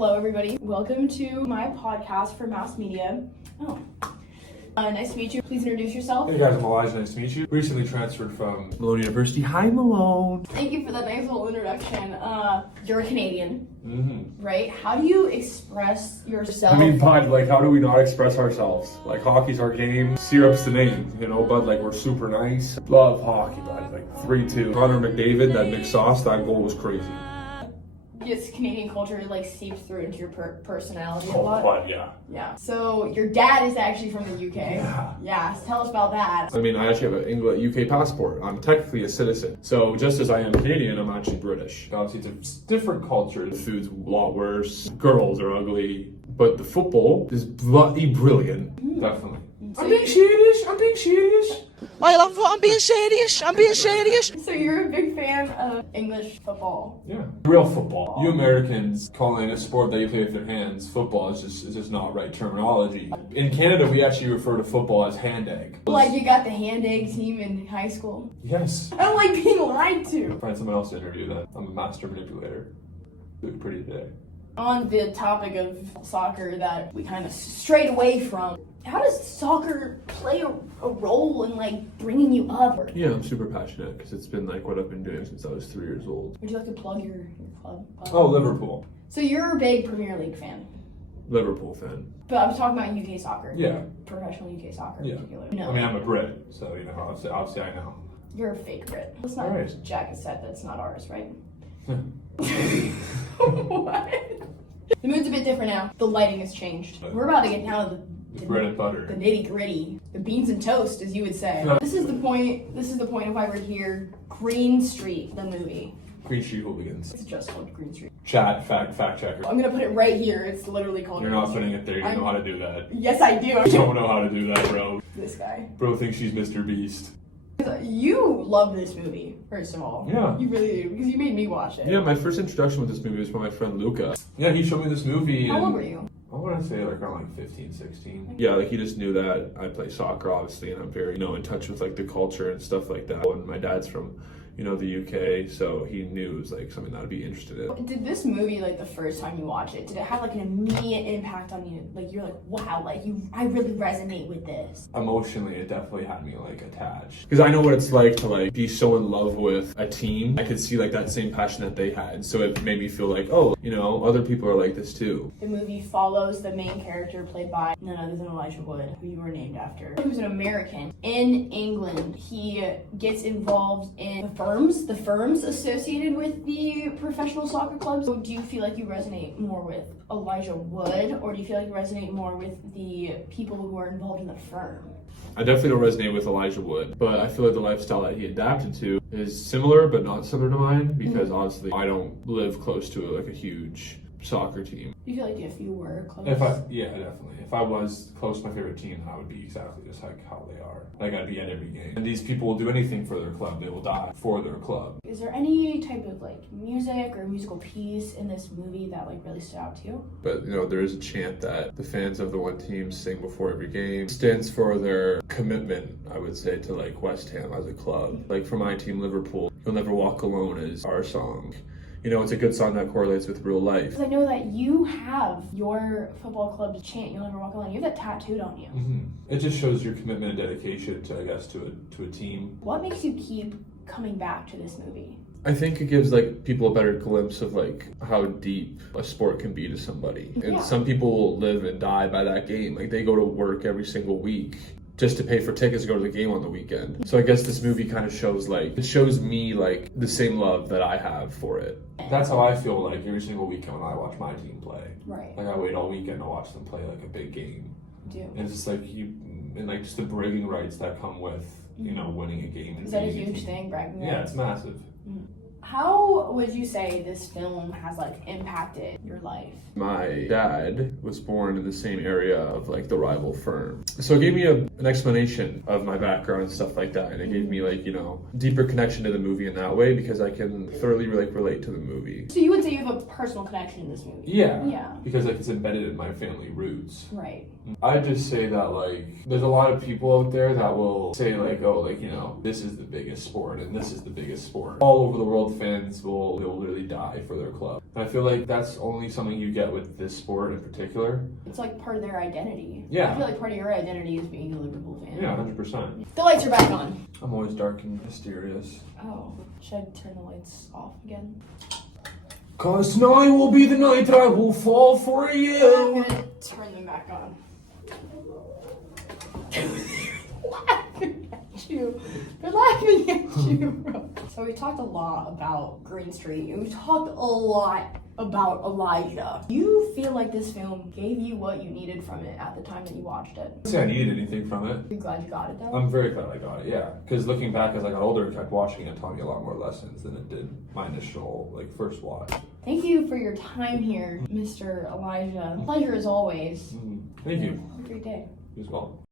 Hello, everybody. Welcome to my podcast for Mass Media. Nice to meet you. Please introduce yourself. Hey guys, I'm Elijah. Nice to meet you. Recently transferred from Malone University. Hi, Malone. Thank you for that nice little introduction. You're a Canadian, Mm-hmm. right? How do you express yourself? I mean, Bud, like, how do we not express ourselves? Like, hockey's our game. Syrup's the name, you know, Bud, like, we're super nice. Love hockey, Bud. Like, 3-2. Connor McDavid, that Nick Sauce, that goal was crazy. Yes, Canadian culture like seeps through into your personality a Oh, lot. Bud, yeah. Yeah. So your dad is actually from the UK. Yeah. Yeah. So tell us about that. I mean, I actually have an UK passport. I'm technically a citizen. So just as I am Canadian, I'm actually British. Obviously, it's a different culture. The food's a lot worse. Girls are ugly. But the football is bloody brilliant. Definitely. I'm being serious. I'm being serious. So you're a big fan of English football. Yeah. Real football. You Americans calling it a sport that you play with your hands. Football is just not right terminology. In Canada, we actually refer to football as hand egg. Like you got the hand egg team in high school. Yes. I don't like being lied to. Find someone else to interview that. I'm a master manipulator. Look pretty today. On the topic of soccer that we kind of strayed away from, how does soccer play a role in like bringing you up? Yeah, I'm super passionate because it's been like what I've been doing since I was 3 years old. Would you like to plug your club? Oh, Liverpool. So you're a big Premier League fan. Liverpool fan. But I'm talking about UK soccer. Yeah. Professional UK soccer Yeah. in particular. No. I mean, I'm a Brit, so, you know, obviously I know. You're a fake Brit. Let's not Alright. jack a set that's not ours, right? Hmm. What? The mood's a bit different now. The lighting has changed. We're about to get down to It's bread and the butter. nitty gritty, the beans and toast, as you would say. This is the point. This is the point of why we're here. Green Street, the movie. Green Street Hooligans. It's just called Green Street. Chat, fact checker. I'm gonna put it right here. It's literally called. You're Green not Street. putting it there. You don't know how to do that. Yes, I do. You don't know how to do that, bro. This guy. Bro thinks she's Mr. Beast. You love this movie, first of all. Yeah. You really do, because you made me watch it. Yeah, my first introduction with this movie was from my friend Luca. Yeah, he showed me this movie. How old were you? I want to say like around like 15, 16. Yeah, like he just knew that I play soccer, obviously, and I'm very, in touch with like the culture and stuff like that. And my dad's from, the UK, so he knew it was like something that I'd be interested in. Did this movie, like the first time you watched it, did it have like an immediate impact on you? Like you're like, wow, like I really resonate with this. Emotionally, it definitely had me like attached. Because I know what it's like to like be so in love with a team. I could see like that same passion that they had. So it made me feel like, oh, other people are like this too. The movie follows the main character played by none other than Elijah Wood, who you were named after, who's an American. In England, he gets involved in the firms associated with the professional soccer clubs. So do you feel like you resonate more with Elijah Wood, or do you feel like you resonate more with the people who are involved in the firm? I definitely don't resonate with Elijah Wood, but I feel like the lifestyle that he adapted to is similar, but not similar to mine, because honestly, I don't live close to like a huge soccer team. Do you feel like if you were close? Yeah, definitely. If I was close to my favorite team, I would be exactly just like how they are. Like I'd be at every game. And these people will do anything for their club. They will die for their club. Is there any type of like music or musical piece in this movie that like really stood out to you? But there is a chant that the fans of the one team sing before every game. It stands for their commitment, I would say, to like West Ham as a club. Like for my team, Liverpool, You'll Never Walk Alone is our song. It's a good song that correlates with real life. Because I know that you have your football club's chant, You'll Never Walk Alone. You have that tattooed on you. Mm-hmm. It just shows your commitment and dedication to, I guess, to a team. What makes you keep coming back to this movie? I think it gives like people a better glimpse of like how deep a sport can be to somebody. And Yeah. some people will live and die by that game. Like they go to work every single week just to pay for tickets to go to the game on the weekend. So I guess this movie kind of shows me like the same love that I have for it. That's how I feel like every single weekend when I watch my team play. Right. Like I wait all weekend to watch them play like a big game. Do. And it's just like just the bragging rights that come with, winning a game. And Is that a beating huge team. thing, bragging Yeah, rights? it's massive. How would you say this film has like impacted your life? My dad was born in the same area of like the rival firm. So it gave me an explanation of my background and stuff like that. And it gave me like, deeper connection to the movie in that way because I can thoroughly relate to the movie. So you would say you have a personal connection in this movie? Yeah. Yeah. Because like it's embedded in my family roots. Right. I just say that like there's a lot of people out there that will say like, oh, like, this is the biggest sport and this is the biggest sport. All over the world fans will literally die for their club. And I feel like that's only something you get with this sport in particular. It's like part of their identity. Yeah. I feel like part of your identity is being a Liverpool fan. Yeah, 100%. The lights are back on. I'm always dark and mysterious. Oh, should I turn the lights off again? Cause tonight will be the night that I will fall for I'm you. gonna turn them back on. Laughing at you. They're laughing at you, bro. So we talked a lot about Green Street, and we talked a lot about Elijah. You feel like this film gave you what you needed from it at the time that you watched it? I didn't say I needed anything from it. Are you glad you got it though? I'm very glad I got it, yeah. Because looking back as I got older, I kept watching it, taught me a lot more lessons than it did my initial, first watch. Thank you for your time here, Mr. Elijah. Pleasure as always. Thank you. Have a great day. You as well.